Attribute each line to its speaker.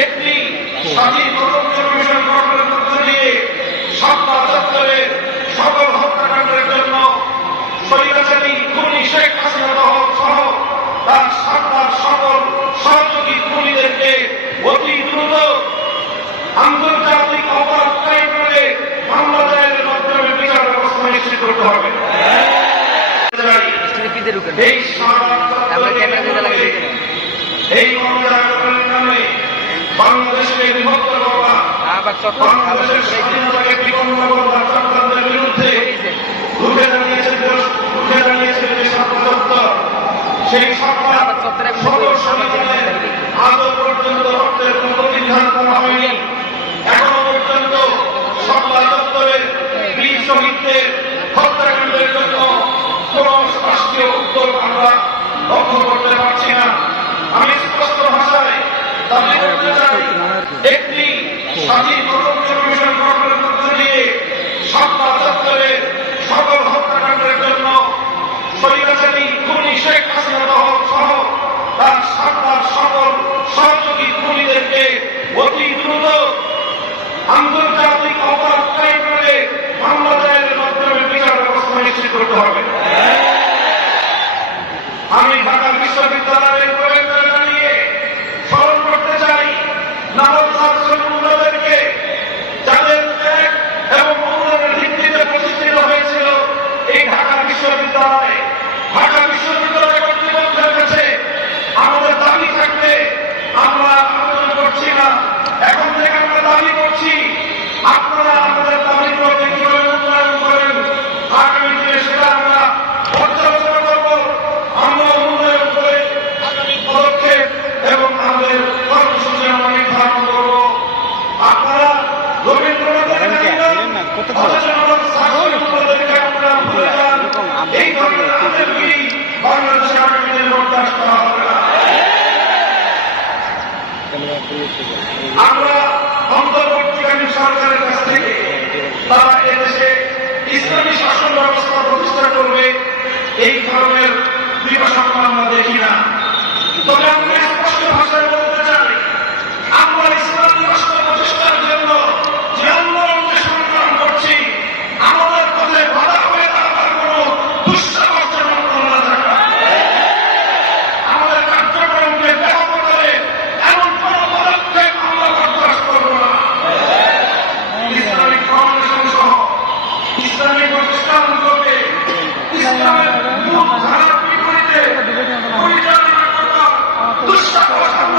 Speaker 1: একটি স্বাধীন তদন্ত কমিশন গঠনের মধ্য দিয়ে সাতটা চত্বরের সকল হত্যাকাণ্ডের জন্য স্বৈরাচারী খুনি শেখ হাসিনা সহ তার সাতটার সকল সহযোগী খুনিদেরকে অতি দ্রুত আন্তর্জাতিক অপরাধ ট্রাইব্যুনালে মামলা দায়েরের মাধ্যমে বিচার ব্যবস্থা নিশ্চিত করতে হবে। এই সারা
Speaker 2: আমরা ক্যামেরা দিতে লাগে
Speaker 1: এই বাংলাদেশকে বিভক্ত করা বাংলাদেশের স্বাধীনতাকে বিপন্ন করবার চক্রান্তের বিরুদ্ধে রুখে দাঁড়িয়েছে রুখে দাঁড়িয়েছে যে ছাত্র দপ্তর। সেই সরকার নিয়ে আজও পর্যন্ত রক্তের কোনো প্রতিষ্ঠান করা হয়নি। এখনও পর্যন্ত সরকার দপ্তরের বীর শহীদদের একটি স্বাধীন তদন্ত কমিশন গঠনের মধ্য দিয়ে সাতটা চত্বরের সকল হত্যাকাণ্ডের জন্য স্বৈরাচারী খুনি শেখ হাসিনা সহ তার সাতটার সকল সহযোগী খুনিদেরকে অতি দ্রুত আন্তর্জাতিক অপরাধ ট্রাইব্যুনালে মামলা দায়েরের মাধ্যমে বিচার ব্যবস্থা নিশ্চিত করতে হবে আমি ঢাকা বিশ্ববিদ্যালয়ের প্রয়োজনে জানিয়ে স্মরণ করতে চাই নারদ ছাত্রদেরকে যাদের ত্যাগ এবং অনুদানের ভিত্তিতে প্রতিষ্ঠিত হয়েছিল এই ঢাকা বিশ্ববিদ্যালয়ে ঢাকা বিশ্ববিদ্যালয় কর্তৃপক্ষের কাছে আমাদের দাবি থাকবে আমরা আবেদন করছি না এখন থেকে আমরা দাবি করছি আপনারা আমাদের দাবি করতে কীভাবে উন্নয়ন করেন আগামী দিনে সেটা আমরা পর্যালোচনা করব আমরা উন্নয়ন করে আগামী পদক্ষেপ এবং আমাদের কর্মসূচি আমরা নির্ধারণ করব আপনারা রবীন্দ্রনাথের গান অথচ আমরা ছাত্রদেরকে আমরা ভুলে যান এই ধরনের আদেরগুলি বাংলাদেশে আগামী দিনে বরদাস্ত করা আমরা অন্তর্বর্তীকালীন সরকারের কাছ থেকে ইসলামী শাসন ব্যবস্থা প্রতিষ্ঠা করবে, এই ধরনের আমরা দেখি না। তবে আমরা দুষ্টার